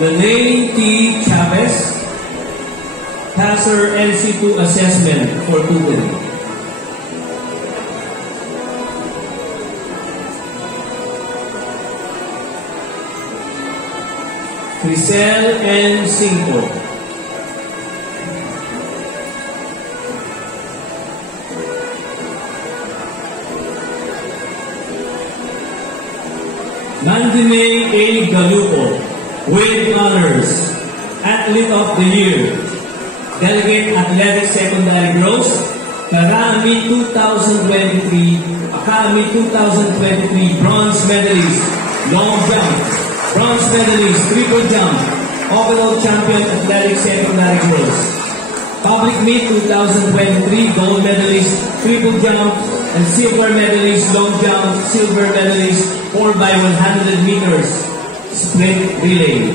Lene T. Chavez, passer NC2 assessment for tutoring. Crisel N. Cinco. Nandine A. Galupo, with honors, Athlete of the Year, Delegate Athletic Secondary Gross, Karami 2023, Academy 2023 Bronze Medalist, Long Jump, Bronze Medalist, Triple Jump, Overall Champion Athletic Secondary Gross, Public Meet 2023 Gold Medalist, Triple Jump, and Silver Medalist, Long Jump, Silver Medalist, 4x100 meters, Split Relay.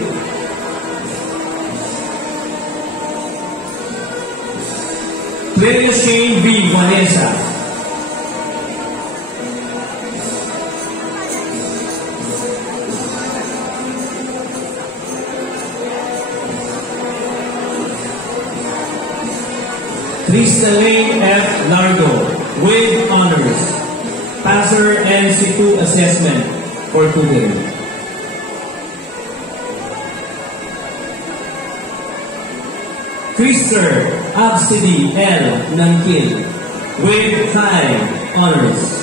Player Shane B. Vanessa. Crystalline F. Largo, with honors, passer NC2 assessment for tutoring. Krister Absidy L. Nangkil, with high honors.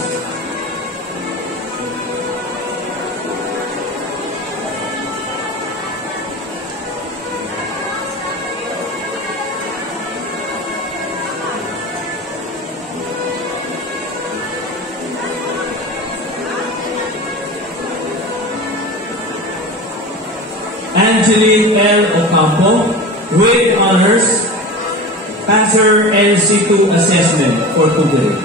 Angeline L. Ocampo, with honors, passer NC2 assessment for tutoring.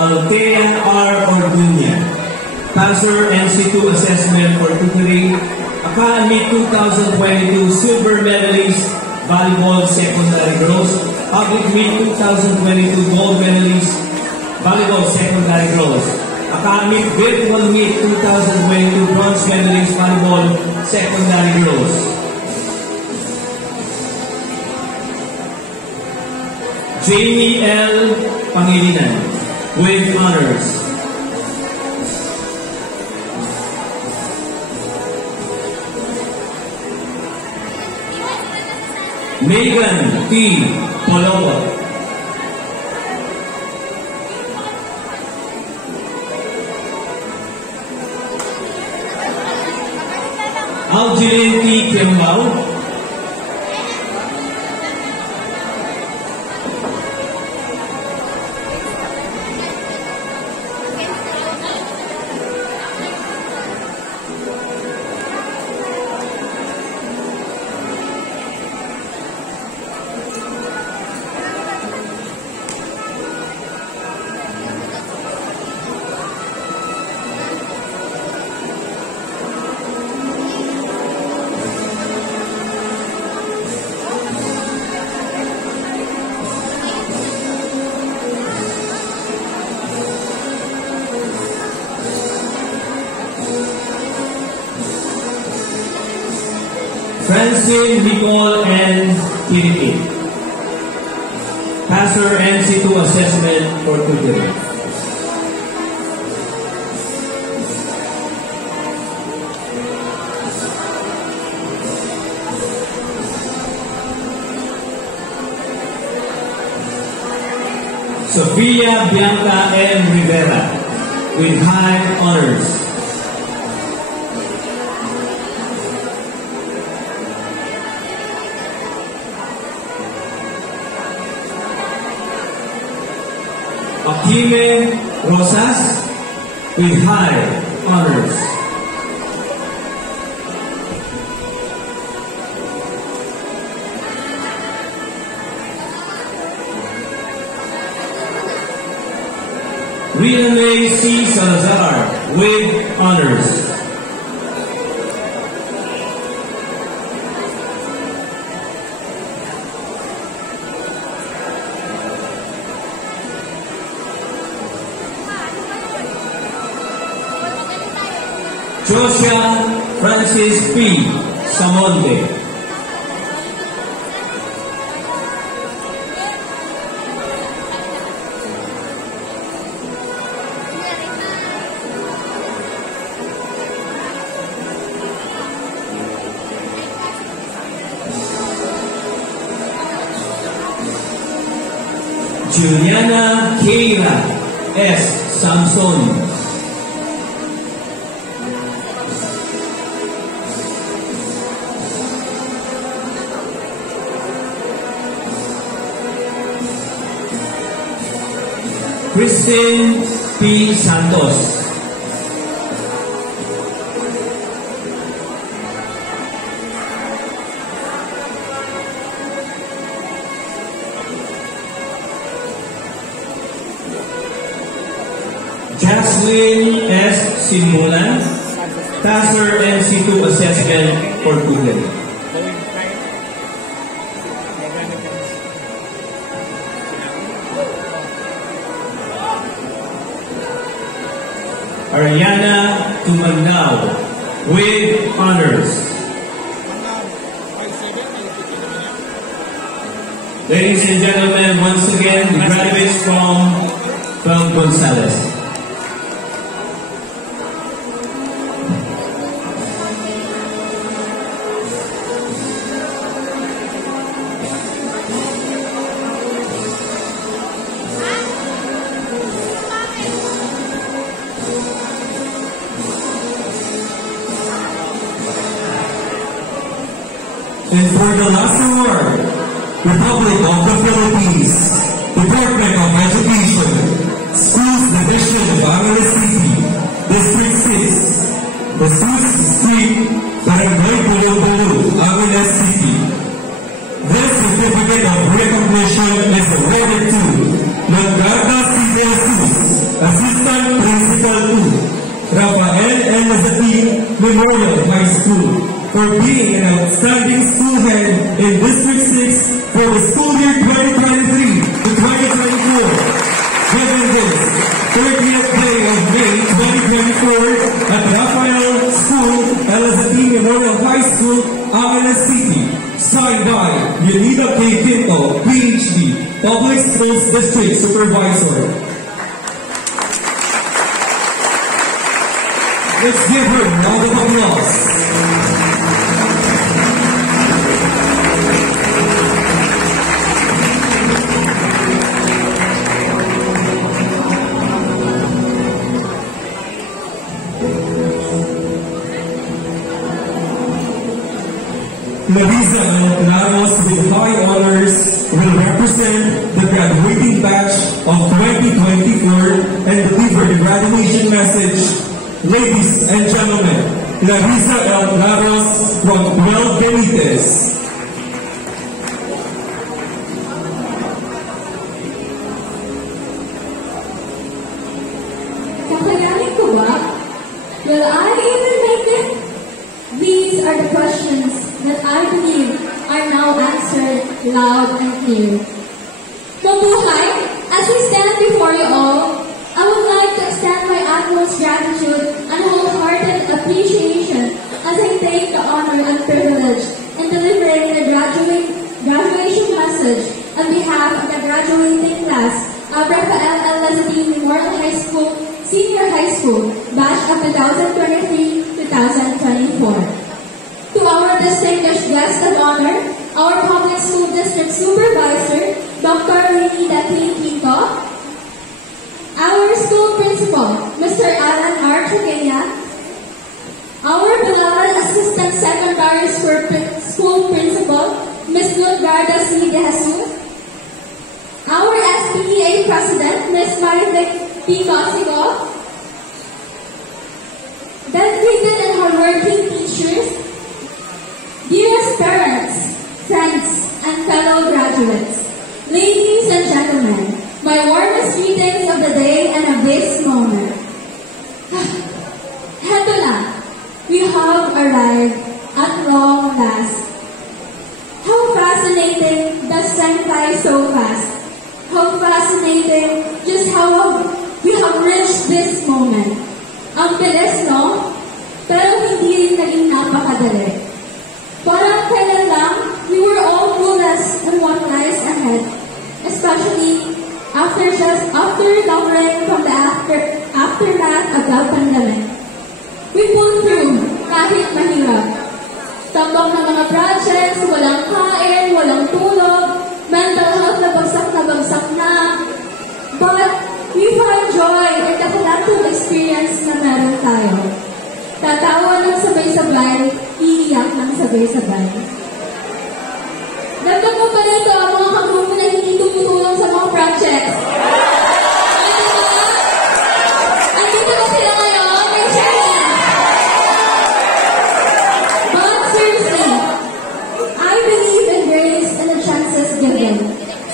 Althea R. Orduña, passer NC2 assessment for tutoring. Academy 2022 silver medalist, volleyball secondary gross. Public Meet 2022 gold medalist, volleyball secondary gross. Academic Virtual Meet 2022 bronze medalist, volleyball secondary gross. Jamie L. Pangilinan, with honors. Megan T. Polopo, Algeline T. Kimbao, Francine Nicole N. Kiriki, passer NC2 assessment for tutoring. Sofia Bianca M. Rivera, with high honors. Akime Rosas, with high honors. Rina May C. Salazar with honors. Josia Francis P. Samonte. Juliana Keira S. Samson. Christine P. Santos. Jaslyn S. Simulan, TASER MC2 Assessment for Google. Ariana Tumandao with honors. Ladies and gentlemen, once again, the graduates from Bel Gonzalez. And for the last award, Republic of the Philippines, Department of Education, Schools Division of Angeles City, District 6, the 6th Street, Barangay Bulu-Bulu, Angeles City. This certificate of recognition is awarded to Mangarda C. Jesus, Assistant Principal 2, Rafael N. Zatin Memorial High School, for being an outstanding school head in District 6 for the school year 2023 to 2024. Given this 30th day of May 2024 at Rafael School, Zatin Memorial High School, Angeles City. Signed by Yunita K. Quinto, PhD, Public Schools District Supervisor. Let's give her a round of applause. Larissa Ramos with high honors will represent the graduating batch of 2024 and deliver the graduation message. Ladies and gentlemen, Larissa Ramos from Bel Benitez. Kakayanin ko ba? Will I even make it? These are the questions that I believe are now answered loud and clear. Mabuhay, as we stand before you all, I would like to extend my utmost gratitude and wholehearted appreciation as I take the honor and privilege in delivering the graduation message on behalf of the graduating class of Rafael L. Zatin Memorial High School, Senior High School, batch of 2023-2024. To our distinguished guest of honor, our Public School District Supervisor, Dr. Renita K. Quinto, our school principal, Mr. Alan R. Trujillo, our beloved Assistant Secondary School Principal, Ms. Lutgarda C. De Jesus, our SPEA President, Ms. Marivic P. Cosigo, dedicated and hardworking teachers, dearest parents, friends, and fellow graduates, ladies and gentlemen, my warmest greetings of the day and of this moment. Heto na, we have arrived at long last. How fascinating does time fly so fast? How fascinating just how we have reached this moment. Ang bilis, no? Pero hindi rin naging napakadali. Parang kailan lang, we were all clueless on what lies ahead. Especially after suffering from the aftermath of the pandemic. We pulled through kahit mahirap. Tambang ng mga projects, walang kain, walang tulog, mental health na bagsak na. But we found joy in the collective experience na meron tayo. Tatawa ng sabay-sabay, iiyak ng sabay-sabay. Dagdag mo pa rito ang mga kagrupo na hindi tumutulong sa mga projects. Andito ba sila ngayon? May challenge. But seriously, I believe in grace and the chances given.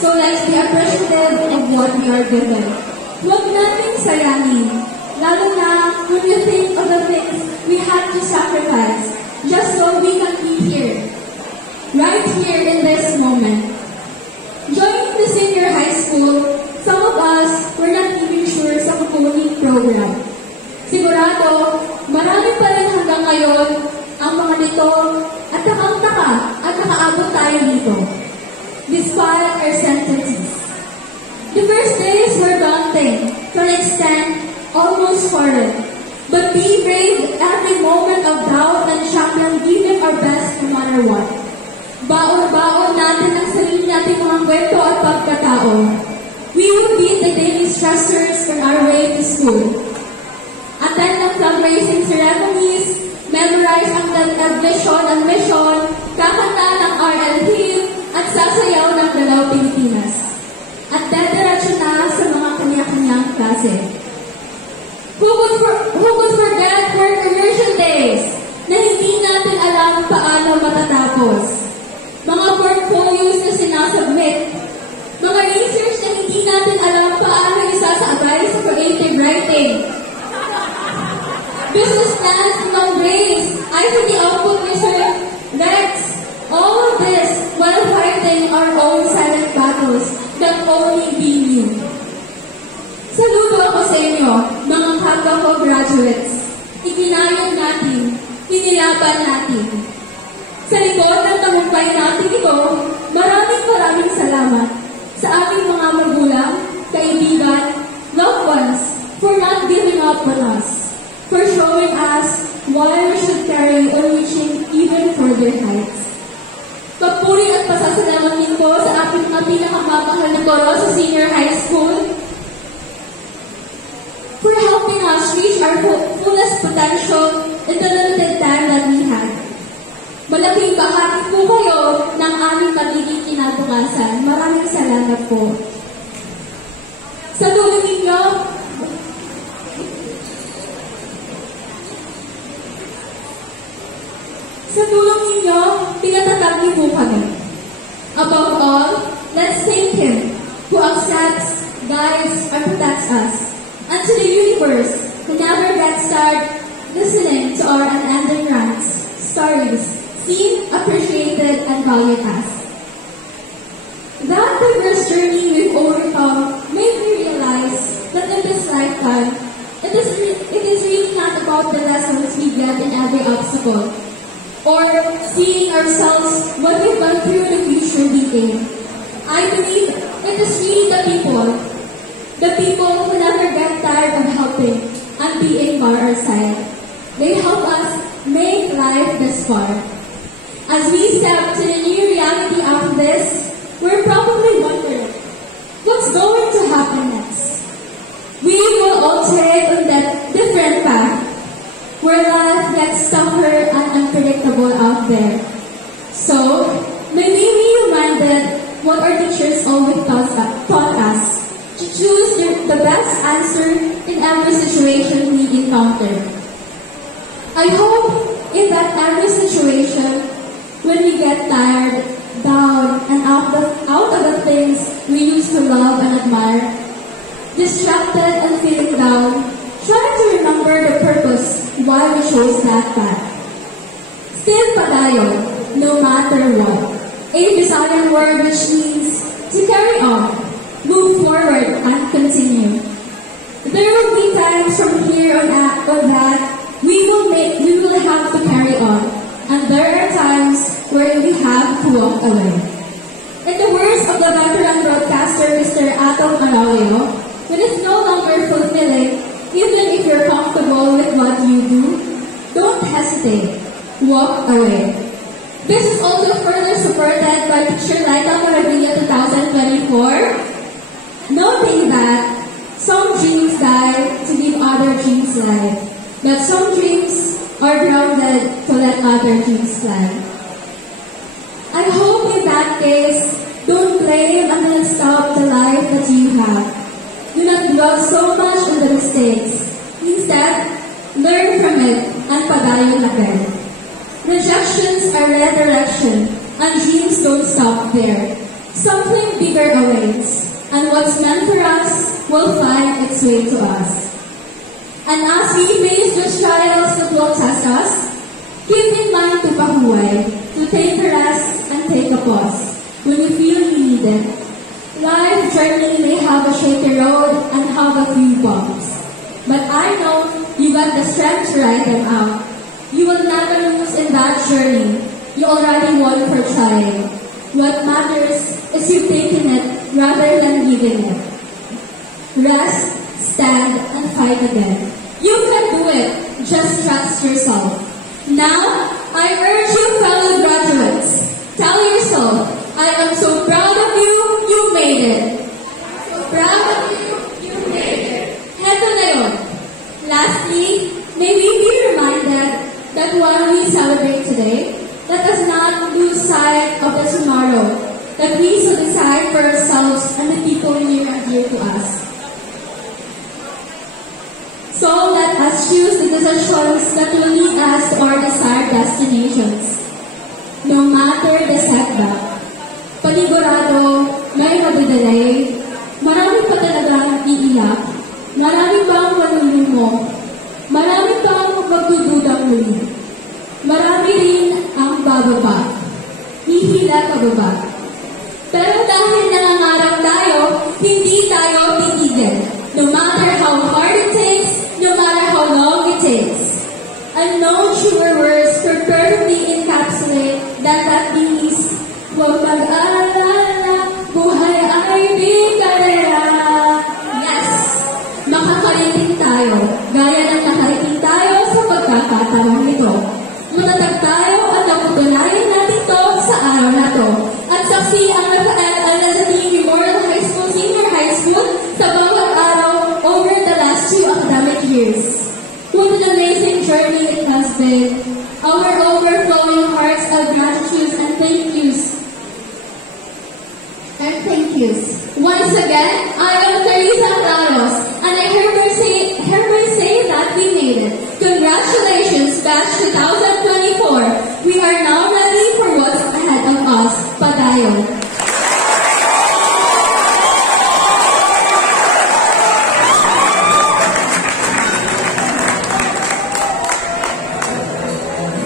So let's be appreciative of what we are given. Huwag nating sayangin, lalo na when you think of the things we had to sacrifice just so we can be here. Right here in this moment. Joining the senior high school, some of us were not even sure sa component program. Sigurado, marami pa rin hanggang ngayon ang mga nito at nakangtaka at nakaabot tayo dito. Despite our sentences. The first days were daunting, to an extent, almost foreign. But be brave every moment of doubt and champion giving our best no matter what. Baon-baon natin ang sarili natin mga kwento at pagkatao. We would beat the daily stressors on our way to school. Attend ang fundraising ceremonies, memorize ang vision and mission, kakanta ng RL Hill, at sasayaw ng Dalaw Pilipinas. At dediretso na sa mga kanya-kanyang klase. Who could forget work immersion days na hindi natin alam paano matatapos? Mga portfolios na sinasubmit. Mga research na hindi natin alam paano isasaabay sa creative writing. Business plans, no grades, ICT output research, recs, all of this while fighting our own silent battles that only we knew. Saludo ako sa inyo, mga kapwa ko graduates. Iginayang natin, inilaban natin. Sa likod ng tagumpay natin ito, maraming salamat sa ating mga magulang, kaibigan, loved ones, for not giving up on us, for showing us why we should carry on reaching even further heights. Papuri at pasasalamat ko sa ating mga pinakamamahal na guro sa senior high school for helping us reach our fullest potential in the limited time that we had. Malaking bahagi po kayo ng aming magiging kinabukasan. Maraming salamat po. Sa tulong ninyo, pinatatag niyo po kami. Above all, let's thank Him who accepts, guides, and protects us. And to the universe who never gets tired listening to our unending rants, stories, seen, appreciated, and valued us. That diverse journey we've overcome made me realize that in this lifetime, it is really not about the lessons we get in every obstacle, or seeing ourselves what we've gone through in the future being. I believe it is really the people who never get tired of helping and being by our side. They help us make life this far. As we step to the new reality after this, we're probably wondering, what's going to happen next? We will all take on that different path, where life gets tougher and unpredictable out there. So, may we be reminded what our teachers always taught us, to choose the best answer in every situation we encounter. I hope in that every situation, when we get tired, down, and out of the things we used to love and admire, distracted and feeling down, try to remember the purpose why we chose that path. Still padayon, no matter what. A Visayan word which means to carry on, move forward, and continue. There will be times from here on that we will have to carry on, and there are times where we have to walk away. In the words of the veteran broadcaster Mr. Atom Arroyo, when it's no longer fulfilling, even if you're comfortable with what you do, don't hesitate. Walk away. This is also further supported by Picture Lighta Maravilla 2024, noting that some dreams die to give other dreams life, but some dreams are grounded to let other dreams fly. I hope in that case, don't blame and then stop the life that you have. Do not dwell so much on the mistakes. Instead, learn from it and padayon again. Rejections are redirection, and dreams don't stop there. Something bigger awaits, and what's meant for us will find its way to us. And as we face those trials that will test us, keep in mind to pahuway, to take a rest and take a pause when you feel you need it. Life journey may have a shaky road and have a few bumps, but I know you got the strength to ride them out. You will never lose in that journey. You already won for trying. What matters is you taking it rather than giving it. Rest, stand, and fight again. You can do it. Just trust yourself. Now, I urge you fellow graduates, tell yourself, I am so proud of you, you made it. I'm so proud of you, you made it. Heto na yun. Lastly, may we be reminded that while we celebrate today, let us not lose sight of the tomorrow, that we shall decide for ourselves and the people near and dear to us. So let us choose the decisions that will lead us to our desired destinations. No matter the setback, panigurado, may madidelay, marami pa talagang iiyak, marami pang manulumo, marami pang magdududang muli. Marami rin ang bababa. Hihila pababa. Pero dahil nangangarap tayo, hindi tayo titigil. No matter how hard it takes, no matter how long it takes. And no truer words could perfectly encapsulate that means, huwag mag-alala, buhay ay di karera. Yes! Makakariting tayo, gaya ng nakariting tayo sa pagkakataon nito. Matatag tayo at naputunayan natin to sa araw na to. At saksi ang Rafael Al-Nazarene Memorial High School Senior High School sa bawat araw over the last 2 academic years. What an amazing journey it has been. Our overflowing hearts of gratitude and thank yous. And thank yous. Once again, I am Teresa Raros, and I hereby say that we made it. Congratulations, Batch 2024. We are now ready for what's ahead of us. Padayon.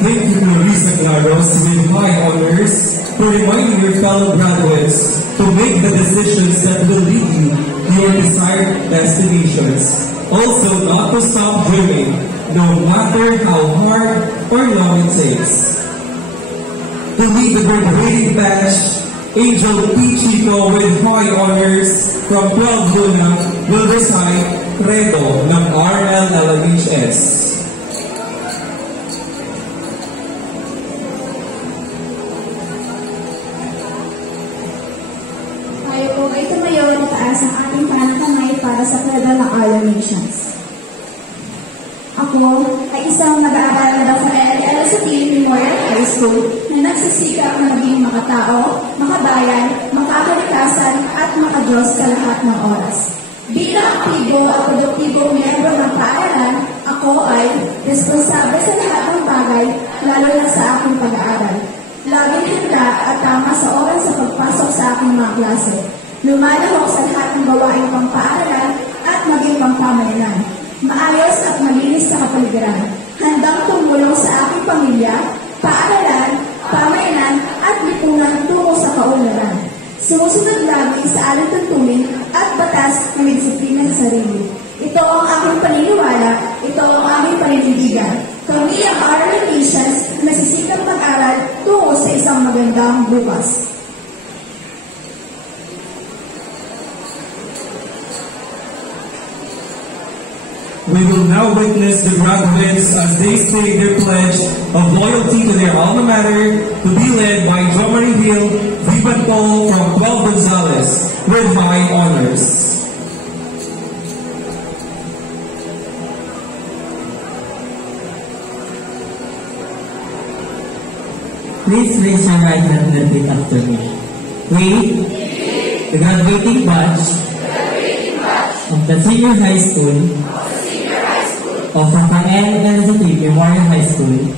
Thank you, Marisa Claros, with high honors, for reminding your fellow graduates to make the decisions that will lead you to your desired destinations. Also, not to stop dreaming, no matter how hard or long it takes. To lead the graduating batch, Angel P. Chico with high honors from 12 Luna will recite Credo ng RLLHS. Ay tumayo na taas ang ating pananakamay para sa Credo ng All Nations. Ako ay isang nag-aaral na sa LLST Memorial High School na nagsisikap na maging makatao, makabayan, makakalikasan at makadiyos sa lahat ng oras. Bilang aktibo at produktibong miyembro ng paaralan, ako Ako ay responsable sa lahat ng bagay, lalo na sa aking pag-aaral. Laging handa at tama sa oras sa pagpasok sa aking mga klase. Lumalahok sa lahat ng gawaing pampaaralan at maging pampamayanan. Maayos at malinis sa kapaligiran. Handang tumulong sa aking pamilya, paaralan, pamayanan at lipunan tungo sa kaunlaran. Sumusunod lagi sa aling tuntunin at batas ng disiplina sa sarili. Ito ang aking paniniwala, ito ang aming paninindigan. Kami ang Our Nations na nasisikap mag-aral tungo sa isang magandang bukas. We will now witness the graduates as they say their pledge of loyalty to their alma mater, to be led by Jomari Hill, Vibantol from 12 Gonzales, with high honors. Please raise your right hand and repeat after me. We, the graduating batch of the Senior High School of Rafael Elizabeth Memorial High School,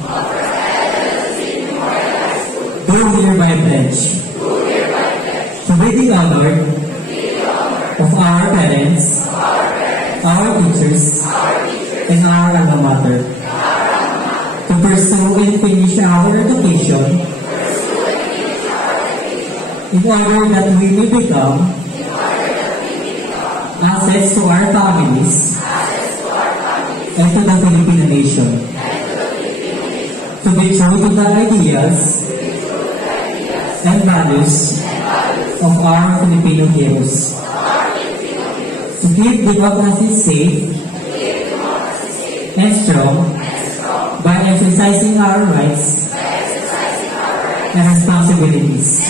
do hereby pledge to be the honor of our parents, our teachers, and our alma mater, to pursue and finish our education in order that we may become assets to our families and to the Filipino nation, to be true to the ideas and values of our Filipino heroes, to keep democracy safe and strong by exercising our rights and responsibilities,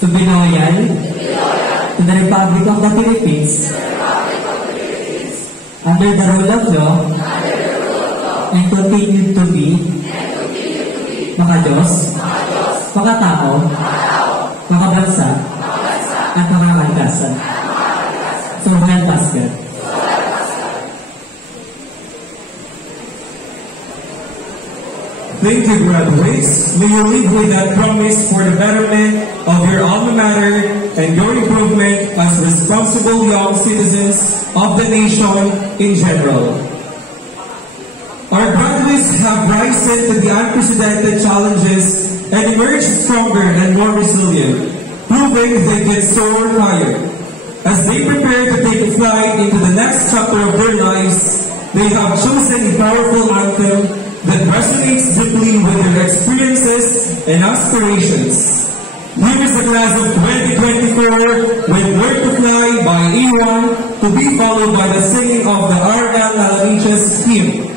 to be loyal to the Republic of the Philippines under the rule of law and continue to be makadiyos, makatao, makabansa, at makakalikasan. So help us God. Thank you, graduates. May you live with that promise for the betterment of your alma mater and your improvement as responsible young citizens of the nation in general. Our graduates have risen to the unprecedented challenges and emerged stronger and more resilient, proving they can soar higher. As they prepare to take a flight into the next chapter of their lives, they have chosen a powerful anthem that resonates deeply with their experiences and aspirations. Here is the class of 2024 with Where to Fly by E1, to be followed by the singing of the R.L. Alaniches hymn.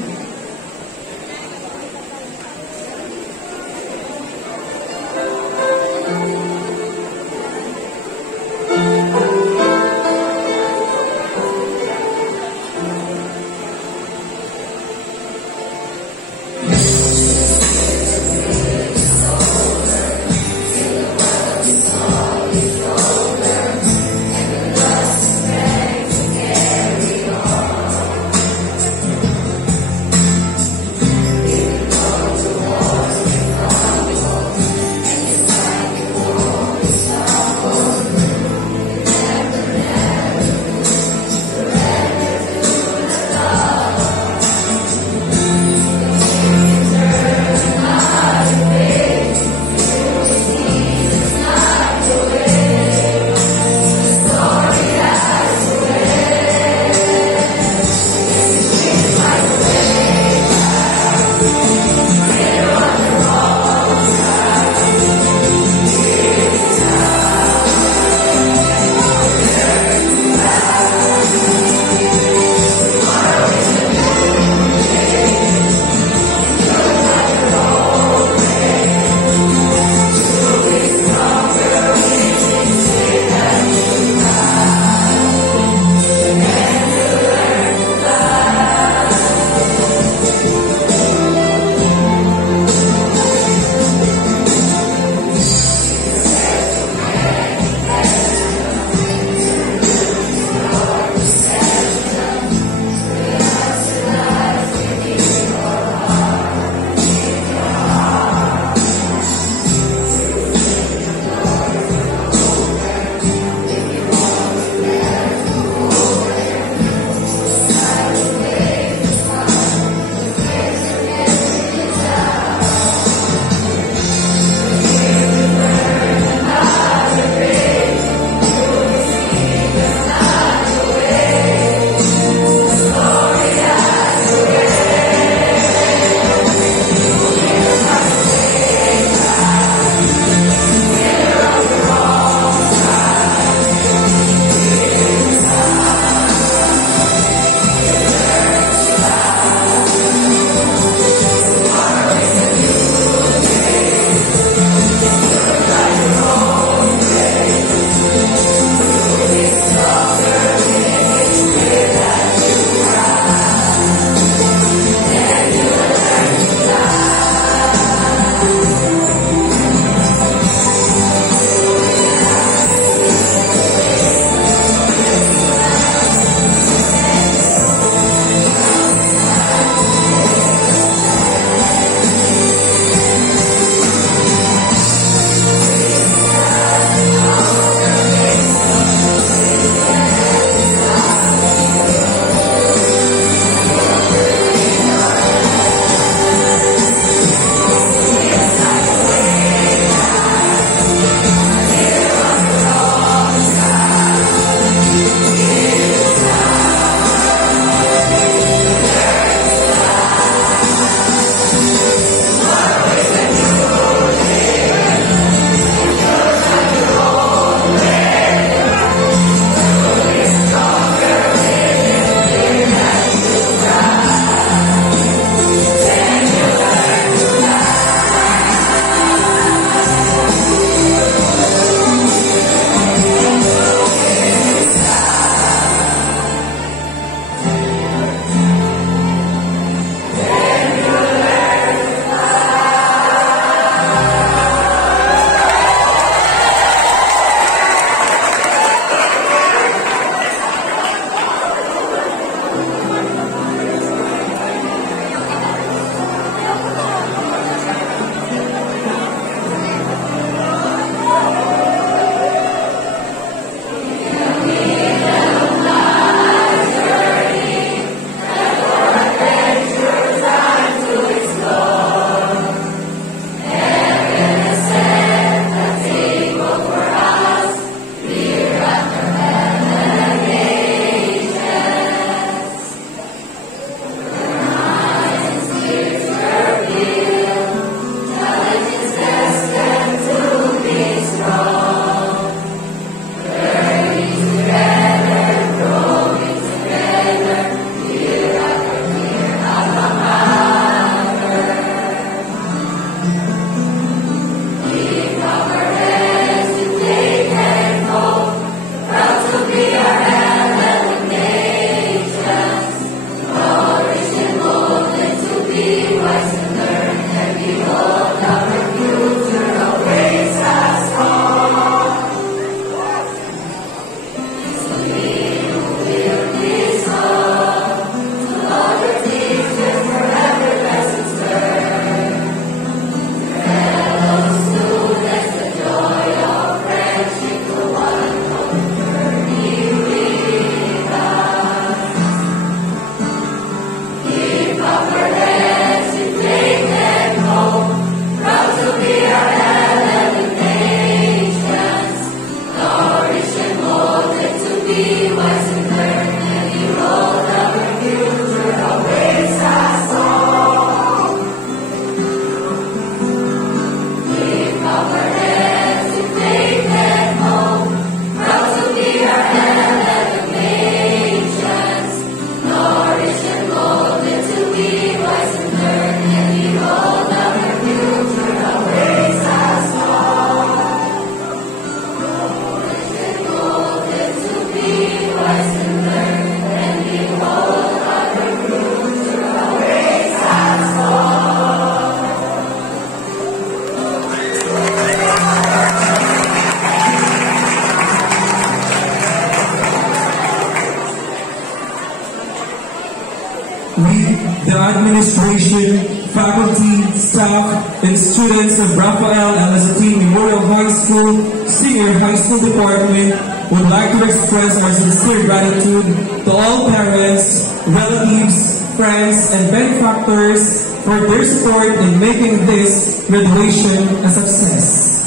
administration, faculty, staff, and students of Rafael Elizatine Memorial High School Senior High School Department would like to express our sincere gratitude to all parents, relatives, friends, and benefactors for their support in making this graduation a success.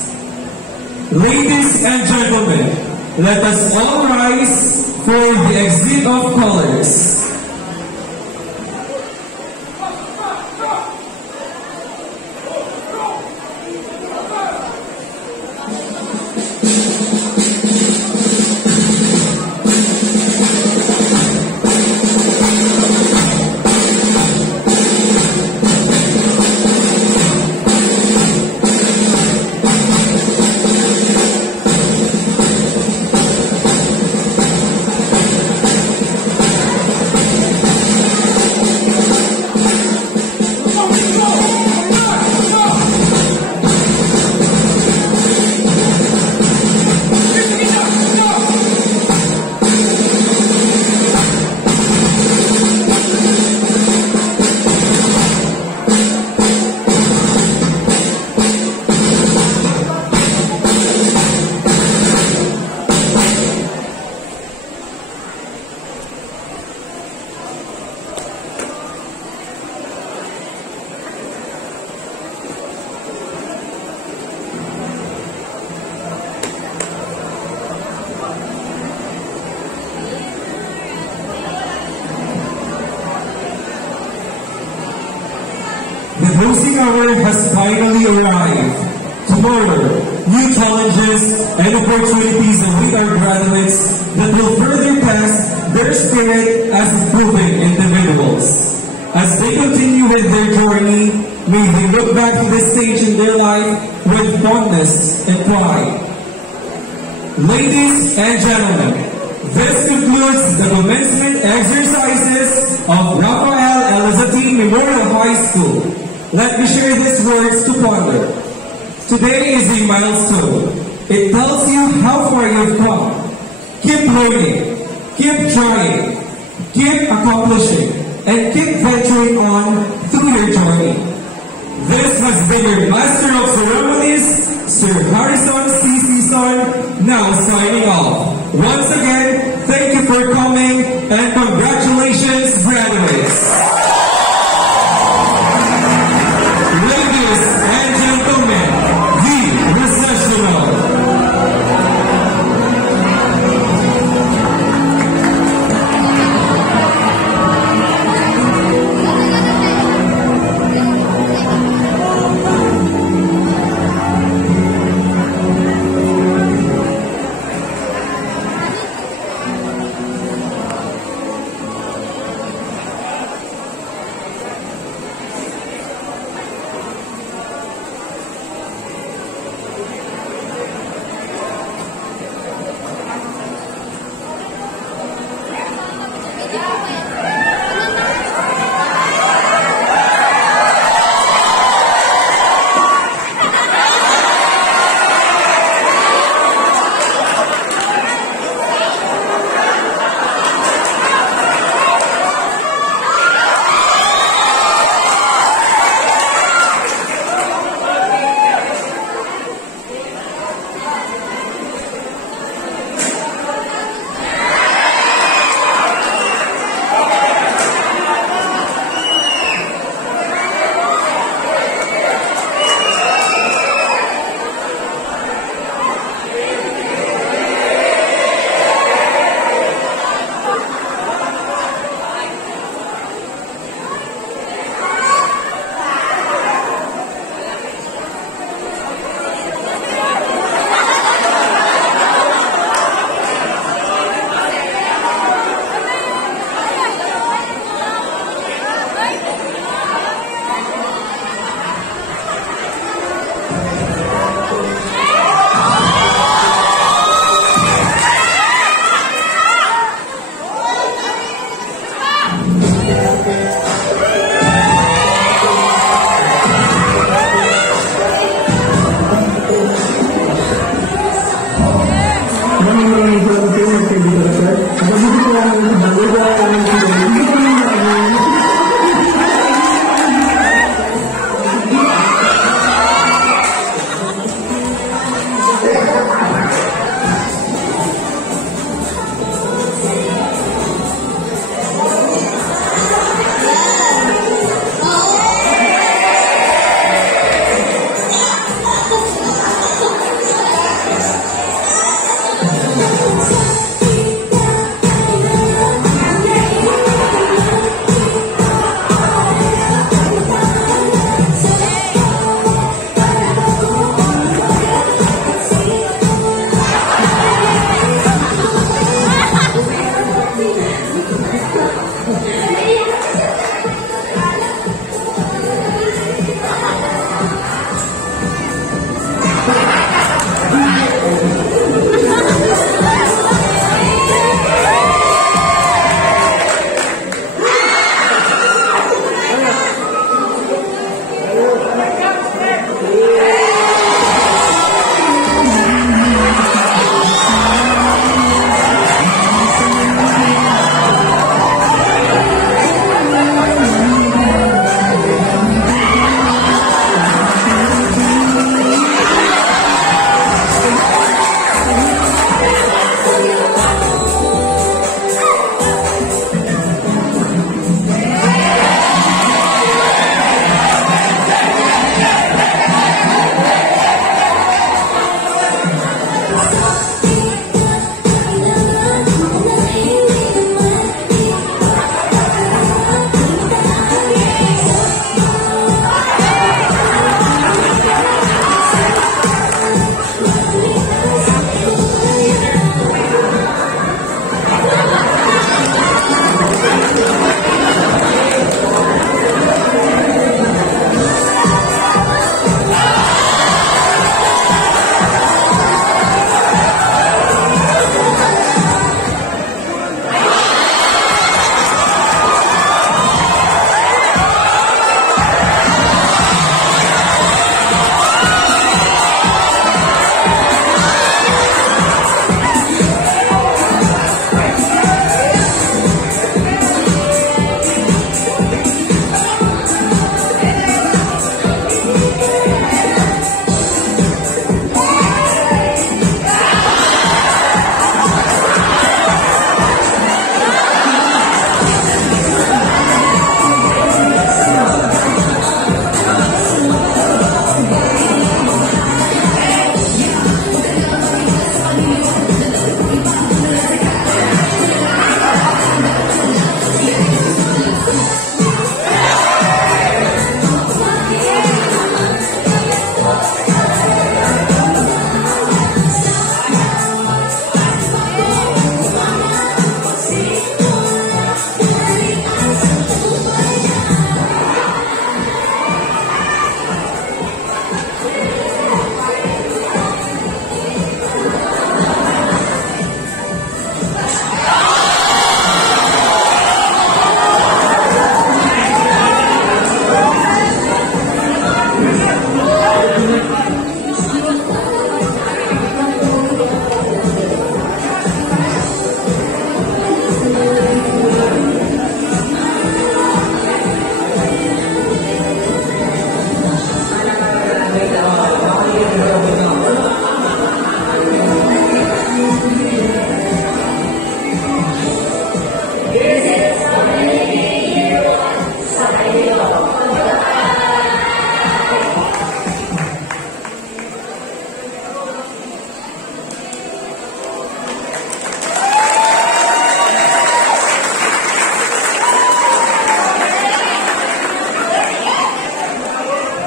Ladies and gentlemen, let us all rise for the exit of colors. The closing hour has finally arrived. Tomorrow, new challenges and opportunities await our graduates that will further test their spirit as improving individuals. As they continue with their journey, may they look back to this stage in their life with fondness and pride. Ladies and gentlemen, this concludes the commencement exercises of Rafael Elizatine Memorial High School. Let me share these words to ponder. Today is a milestone. It tells you how far you've come. Keep learning, keep trying, keep accomplishing, and keep venturing on through your journey. This has been your Master of Ceremonies, Sir Harrison C. Season, now signing off. Once again, thank you for coming and congratulations, graduates. Ladies and gentlemen, the recessional.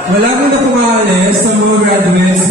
Malabo na pumaalis sa mga graduates,